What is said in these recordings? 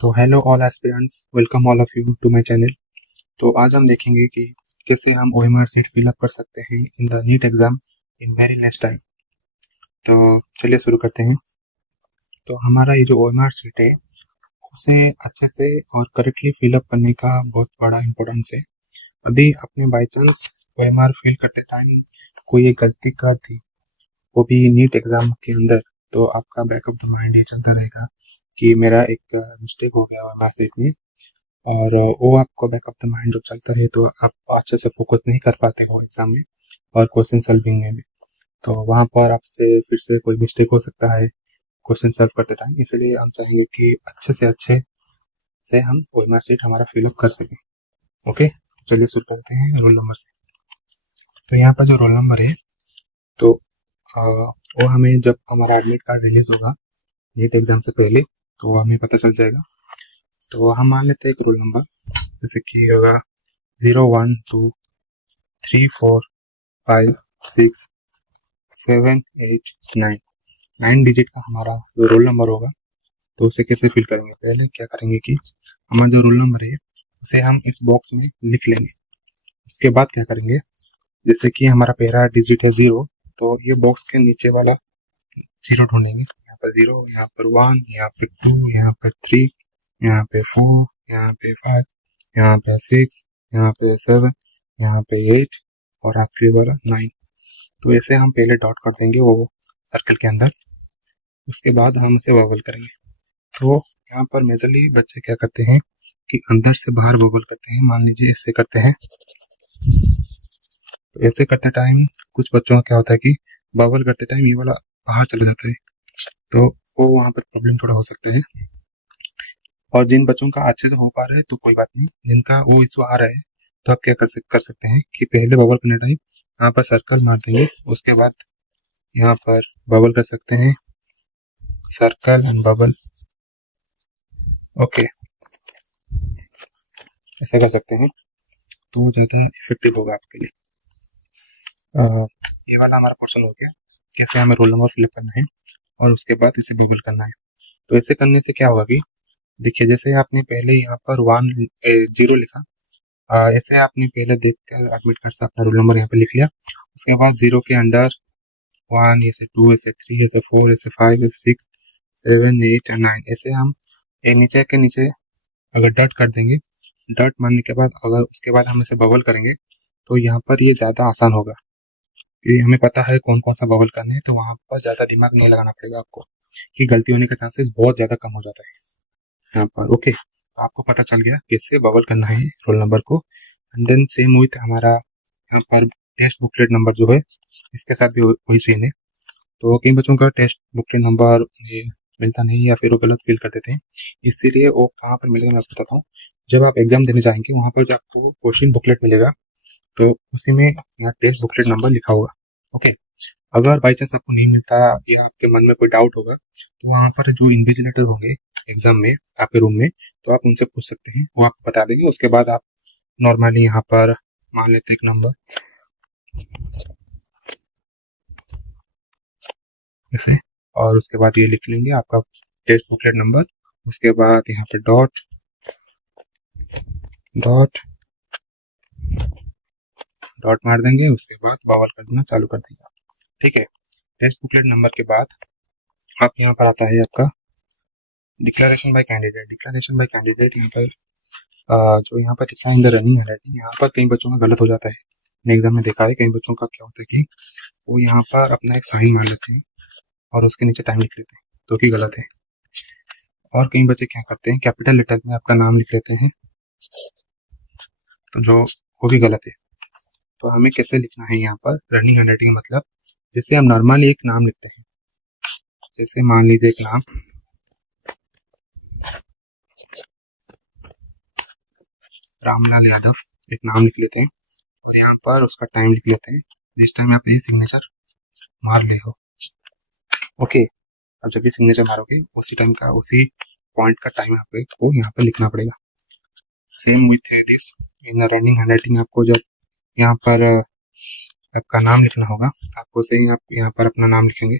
तो hello all aspirants, welcome all of you to my channel. तो आज हम देखेंगे कि कैसे हम ओएमआर सीट फिल अप कर सकते हैं in the NEET exam in very less time. तो चलिए शुरू करते हैं। तो हमारा ये जो ओएमआर सीट है उसे अच्छे से और करेक्टली फिल अप करने का बहुत बड़ा इम्पोर्टेंस है। यदि आपने बाई चांस ओएमआर फिल करते टाइम कोई एक गलती कर दी, वो भी नीट एग्जाम के अंदर, तो आपका बैकअप द माइंड ये चलता रहेगा कि मेरा एक मिस्टेक हो गया ओएमआर सीट में। और वो आपको बैक ऑफ द माइंड जब चलता है तो आप अच्छे से फोकस नहीं कर पाते हो एग्जाम में और क्वेश्चन सॉल्विंग में भी। तो वहाँ पर आपसे फिर से कोई मिस्टेक हो सकता है क्वेश्चन सॉल्व करते टाइम। इसलिए हम चाहेंगे कि अच्छे से हम ओएमआर सीट हमारा फिलअप कर सकें। ओके, चलिए शुरू करते हैं रोल नंबर से। तो यहाँ पर जो रोल नंबर है, तो वो हमें जब हमारा एडमिट कार्ड रिलीज होगा नीट एग्जाम से पहले, तो हमें पता चल जाएगा। तो हम मान लेते हैं एक रोल नंबर, जैसे कि होगा 0, 1, 2, 3, 4, 5, 6, 7, 8, 9। 9 डिजिट का हमारा जो रोल नंबर होगा, तो उसे कैसे फिल करेंगे? पहले क्या करेंगे कि हमारा जो रोल नंबर है उसे हम इस बॉक्स में लिख लेंगे। उसके बाद क्या करेंगे, जैसे कि हमारा पहला डिजिट है 0, तो ये बॉक्स के नीचे वाला 0 ढूंढेंगे। यहाँ पर 0, यहाँ पर 1, यहाँ पर 2, यहाँ पर 3, यहाँ पे 4, यहाँ पे 5, यहाँ पे 6, यहाँ पे 7, यहाँ पे 8 और आखिरी वाला 9। तो ऐसे हम पहले डॉट कर देंगे वो सर्कल के अंदर। उसके बाद हम उसे बबल करेंगे। तो यहाँ पर मेजरली बच्चे क्या करते हैं कि अंदर से बाहर बबल करते हैं। मान लीजिए ऐसे करते हैं। तो ऐसे करते टाइम कुछ बच्चों का क्या होता है कि बबल करते टाइम ये वाला बाहर चला जाता है, तो वो वहाँ पर प्रॉब्लम थोड़ा हो सकता है। और जिन बच्चों का अच्छे से हो पा रहा है तो कोई बात नहीं, जिनका वो इशू आ रहा है तो आप क्या कर सकते हैं कि पहले बबल करने टाइम यहाँ पर सर्कल मार देंगे। उसके बाद यहाँ पर बबल कर सकते हैं, सर्कल एंड बबल। ओके, ऐसा कर सकते हैं तो ज़्यादा इफेक्टिव होगा आपके लिए। ये वाला हमारा पोर्शन हो गया, कैसे हमें रोल नंबर फिलअप करना है और उसके बाद इसे बबल करना है। तो ऐसे करने से क्या होगा कि देखिए, जैसे आपने पहले यहाँ पर 0 लिखा, ऐसे आपने पहले देख कर एडमिट कार्ड से अपना रोल नंबर यहाँ पे लिख लिया। उसके बाद 0 के अंडर 1, ऐसे 2, ऐसे 3, ऐसे 4, ऐसे 5, ऐसे 6, 7, 8 और 9, ऐसे हम नीचे के नीचे अगर डॉट कर देंगे, डॉट मारने के बाद अगर उसके बाद हम इसे बबल करेंगे तो यहाँ पर ये ज़्यादा आसान होगा, क्योंकि हमें पता है कौन कौन सा बबल करने हैं। तो वहाँ पर ज़्यादा दिमाग नहीं लगाना पड़ेगा आपको, कि गलती होने का चांसेस बहुत ज़्यादा कम हो जाता है यहाँ पर। ओके, तो आपको पता चल गया कैसे बबल करना है रोल नंबर को। एंड देन सेम विथ हमारा यहाँ पर टेस्ट बुकलेट नंबर जो है, इसके साथ भी वही सीन है। तो कई बच्चों का टेस्ट बुकलेट नंबर मिलता नहीं, या फिर वो गलत फिल कर देते हैं। इसीलिए वो कहाँ पर मिलेगा मैं आपको बताता हूँ। जब आप एग्जाम देने जाएंगे वहाँ पर जो आपको क्वेश्चन बुकलेट मिलेगा, तो उसी में यहाँ टेस्ट बुकलेट नंबर लिखा होगा। ओके, अगर बाई चांस आपको नहीं मिलता या आपके मन में कोई डाउट होगा, तो वहाँ पर जो इन्विजिलेटर होंगे एग्जाम में आपके रूम में, तो आप उनसे पूछ सकते हैं, वो आपको बता देंगे। उसके बाद आप नॉर्मली यहाँ पर मान लेते हैं एक नंबर ऐसे, और उसके बाद ये लिख लेंगे आपका टेस्ट बुकलेट नंबर। उसके बाद यहाँ पे डॉट डॉट डॉट मार देंगे। उसके बाद बबल कर देना चालू कर देंगे। ठीक है, टेस्ट बुकलेट नंबर के बाद आप यहाँ पर आता है आपका declaration bye candidate. Declaration bye candidate यहाँ पर जो यहाँ पर लिखा है इन द रनिंग हैंडराइटिंग, यहाँ पर कई बच्चों का गलत हो जाता है। एग्जाम में देखा है कई बच्चों का क्या होता है कि वो यहाँ पर अपना एक साइन मार लेते हैं और उसके नीचे टाइम लिख लेते हैं, तो कि गलत है। और कई बच्चे क्या करते हैं, कैपिटल लेटर में आपका नाम लिख लेते हैं, तो जो वो भी गलत है। तो हमें कैसे लिखना है यहाँ पर रनिंग हैंडराइटिंग, मतलब जैसे हम नॉर्मली एक नाम लिखते हैं, जैसे मान लीजिए एक नाम रामलाल यादव, एक नाम लिख लेते हैं और यहाँ पर उसका टाइम लिख लेते हैं जिस टाइम आप ये सिग्नेचर मार ले हो। ओके, अब जब भी सिग्नेचर मारोगे उसी टाइम का, उसी पॉइंट का टाइम आपको यहाँ पर लिखना पड़ेगा। Same with this in running handwriting, आपको जब यहाँ पर आपका नाम लिखना होगा, आपको सेम आप यहाँ पर अपना नाम लिखेंगे।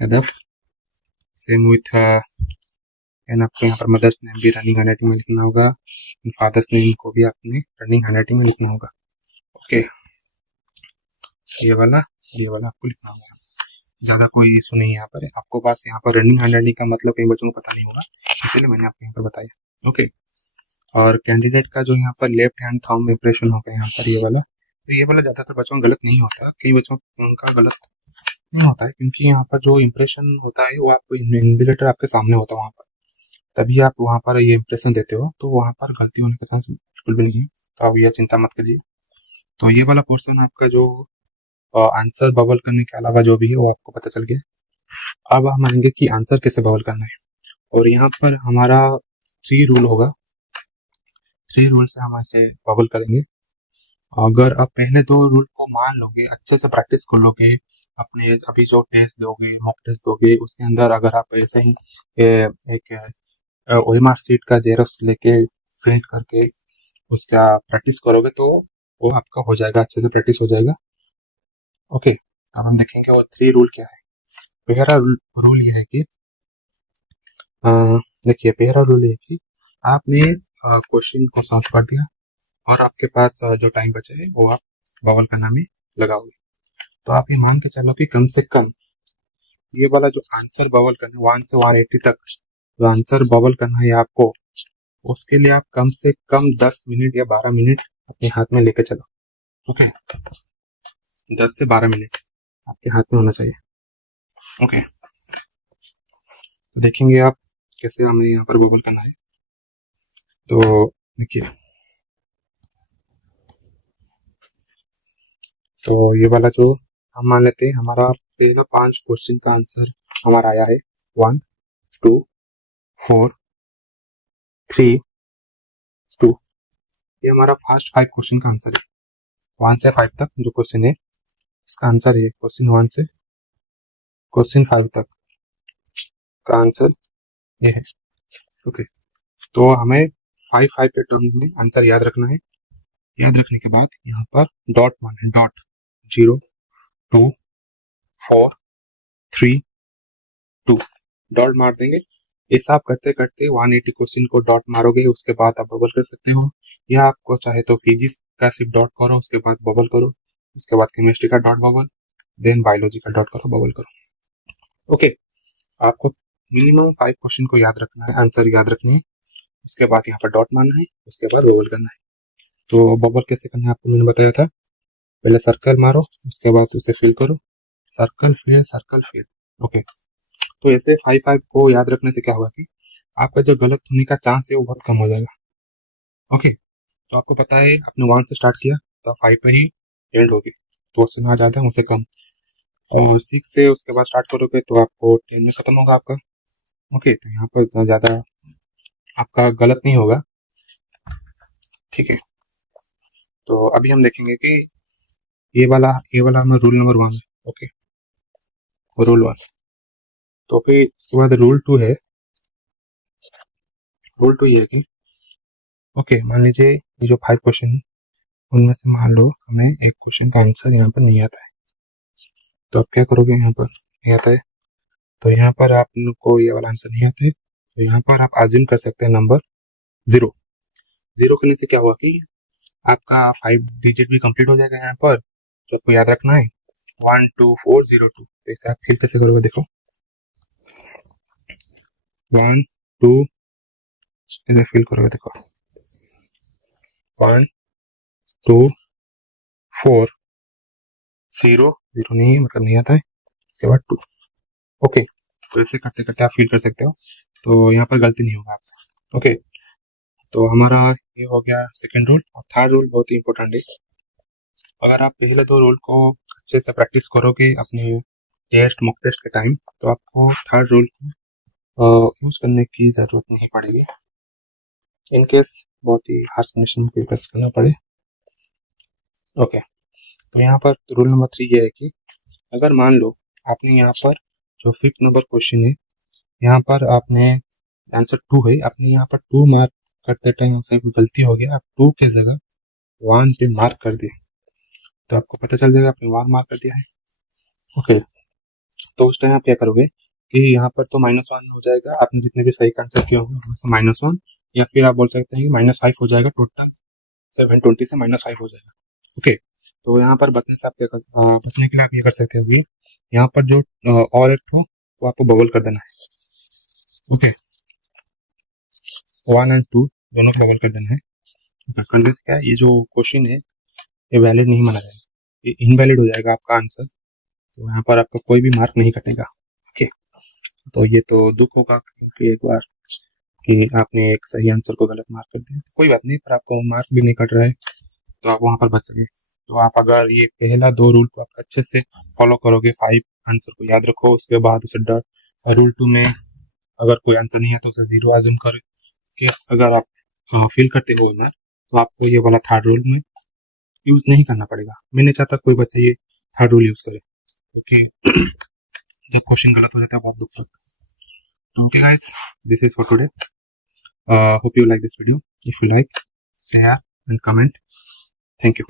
यादव, सेम विथ एंड आपको यहाँ पर मदर्स नेम भी रनिंग हैंडराइटिंग में लिखना होगा, फादर्स नेम को भी आपने रनिंग हैंडराइटिंग में लिखना होगा। ओके, ये वाला आपको लिखना होगा। ज़्यादा कोई इशू नहीं है यहाँ पर। आपको बस यहाँ पर रनिंग हैंडराइटिंग का मतलब कई बच्चों को पता नहीं होगा, इसलिए मैंने आपको यहाँ पर बताया। ओके, और कैंडिडेट का जो यहाँ पर लेफ्ट हैंड थंब इंप्रेशन होगा यहाँ पर ये वाला, तो ये वाला ज़्यादातर बच्चों का गलत नहीं होता, कई बच्चों का गलत नहीं होता है, क्योंकि यहाँ पर जो इंप्रेशन होता है वो आपको इन्विजिलेटर आपके सामने होता है वहाँ पर, तभी आप वहाँ पर ये इंप्रेशन देते हो, तो वहाँ पर गलती होने का चांस बिल्कुल भी नहीं है, तो आप यह चिंता मत कीजिए। तो ये वाला पोर्शन आपका जो आंसर बबल करने के अलावा जो भी है वो आपको पता चल गया। अब हम आएंगे कि आंसर कैसे बबल करना है, और यहाँ पर हमारा 3 रूल होगा। 3 रूल से हम ऐसे बबल करेंगे। अगर आप पहले 2 रूल को मान लोगे, अच्छे से प्रैक्टिस कर लोगे, अपने अभी जो टेस्ट दोगे, मॉक टेस्ट दोगे, उसके अंदर अगर आप ऐसे ही एक ओएमआर सीट का जेरॉक्स लेके प्रिंट करके उसका प्रैक्टिस करोगे तो वो आपका हो जाएगा, अच्छे से प्रैक्टिस हो जाएगा। ओके, अब हम देखेंगे वो 3 रूल क्या है। पहला रूल ये है कि देखिए, पहला रूल ये है कि आपने क्वेश्चन को सॉल्व कर दिया और आपके पास जो टाइम बचे है वो आप बबल करना में लगाओगे। तो आप ये मान के चलो कि कम से कम ये वाला जो आंसर बबल करना 1 से 180 तक जो आंसर बबल करना है आपको, उसके लिए आप कम से कम 10 मिनट या 12 मिनट अपने हाथ में लेके चलो। ओके, 10 से 12 मिनट आपके हाथ में होना चाहिए। ओके, तो देखेंगे आप कैसे हमें यहाँ पर बबल करना है। तो देखिए, तो ये वाला जो हम मान लेते हैं, हमारा पहला 5 क्वेश्चन का आंसर हमारा आया है 1 2 4 3 2। ये हमारा फर्स्ट 5 क्वेश्चन का आंसर है। 1 से 5 तक जो क्वेश्चन है इसका आंसर है, क्वेश्चन 1 से क्वेश्चन 5 तक का आंसर ये है। ओके, तो हमें 5 के टर्म में आंसर याद रखना है। याद रखने के बाद यहाँ पर डॉट मारना है, डॉट 0 2 4 3 2 डॉट मार देंगे। ऐसा आप करते करते 180 क्वेश्चन को डॉट मारोगे, उसके बाद आप बबल कर सकते हो, या आपको चाहे तो फिजिक्स का सिर्फ डॉट करो, उसके बाद बबल करो, उसके बाद केमिस्ट्री का डॉट बबल, देन बायोलॉजी का डॉट करो, बबल करो। ओके, आपको मिनिमम 5 क्वेश्चन को याद रखना है, आंसर याद रखने है, उसके बाद यहाँ पर डॉट मारना है, उसके बाद बबल करना है। तो बबल कैसे करना है आपको मैंने बताया था, पहले सर्कल मारो, उसके बाद उसे फिल करो, circle fill circle fill. Okay, तो ऐसे 5 को याद रखने से क्या होगा कि आपका जो गलत होने का चांस है वो बहुत कम हो जाएगा। ओके, तो आपको पता है आपने 1 से स्टार्ट किया तो 5 पे ही एंड होगी, तो उससे ना ज़्यादा उससे कम, और 6 से उसके बाद स्टार्ट करोगे तो आपको 10 में ख़त्म होगा आपका। ओके, तो यहाँ पर ज़्यादा आपका गलत नहीं होगा। ठीक है, तो अभी हम देखेंगे कि ये वाला हमारा रूल नंबर 1 है। Okay, rule 1। तो फिर उसके बाद रूल 2 है। रूल 2 ये है कि ओके, मान लीजिए ये जो 5 क्वेश्चन है उनमें से मान लो हमें एक क्वेश्चन का आंसर यहाँ पर नहीं आता है, तो आप क्या करोगे, यहाँ पर नहीं आता है तो यहाँ पर आप लोग को ये वाला आंसर नहीं आता है, तो यहाँ पर आप आजिम कर सकते हैं नंबर 0। 0 करने से क्या हुआ कि आपका 5 डिजिट भी कंप्लीट हो जाएगा यहाँ पर, तो आपको याद रखना है 1 2 4 0 2। तो इसे आप फिर कैसे करोगे, देखो 1 2 इसे फिल करोगे, देखो 1 2 4 0 0 नहीं है, मतलब नहीं आता है, उसके बाद 2। ओके, तो ऐसे करते करते आप फील कर सकते हो, तो यहाँ पर गलती नहीं होगा आपसे। ओके, तो हमारा ये हो गया सेकंड रूल। और थर्ड रूल बहुत ही इंपॉर्टेंट है। अगर आप पहले 2 रूल को अच्छे से प्रैक्टिस करोगे अपने टेस्ट मॉक टेस्ट के टाइम, तो आपको थर्ड रूल को यूज करने की जरूरत नहीं पड़ेगी, इन केस बहुत ही हार्श कंडीशन को फेस करना पड़े। ओके, तो यहाँ पर रूल नंबर 3 ये है कि अगर मान लो आपने यहाँ पर जो 5th नंबर क्वेश्चन है, यहाँ पर आपने आंसर 2 है, आपने यहाँ पर 2 मार्क करते टाइम आपसे कोई गलती हो गया, आप 2 के जगह 1 पे मार्क कर दिए, तो आपको पता चल जाएगा आपने 1 मार्क कर दिया है। ओके, तो उस टाइम आप क्या करोगे कि यहाँ पर तो -1 हो जाएगा, आपने जितने भी सही आंसर किए होंगे उसमें से -1, या फिर आप बोल सकते हैं कि -5 हो जाएगा, टोटल 720 से -5 हो जाएगा। ओके, तो यहाँ पर बचने से आप बचने के लिए आप ये कर सकते हो कि यहाँ पर जो और एक हो तो आपको बबल कर देना है। ओके, 1 और 2 दोनों को बबल कर देना है। करने से क्या है, ये जो क्वेश्चन है ये वैलिड नहीं माना जाएगा, ये इनवैलिड हो जाएगा आपका आंसर, तो यहाँ पर आपका कोई भी मार्क नहीं कटेगा। ओके, तो ये तो दुख होगा क्योंकि एक बार कि आपने एक सही आंसर को गलत मार्क कर दिया, तो कोई बात नहीं, पर आपको मार्क भी नहीं कट रहा है तो आप वहाँ पर बच सके। तो आप अगर ये पहला 2 रूल को आप अच्छे से फॉलो करोगे, 5 आंसर को याद रखो, उसके बाद उसे रूल 2 में अगर कोई आंसर नहीं है तो उसे 0 एज्यूम करके अगर आप फील करते हो ना, तो आपको ये वाला थर्ड रूल में यूज नहीं करना पड़ेगा। मैं नहीं चाहता कोई बच्चा ये थर्ड रूल यूज करे, क्योंकि जब क्वेश्चन गलत हो जाता है बहुत दुख लगता है। तो okay guys, this is for today. Hope you like this video. If you like, share and comment. Thank you.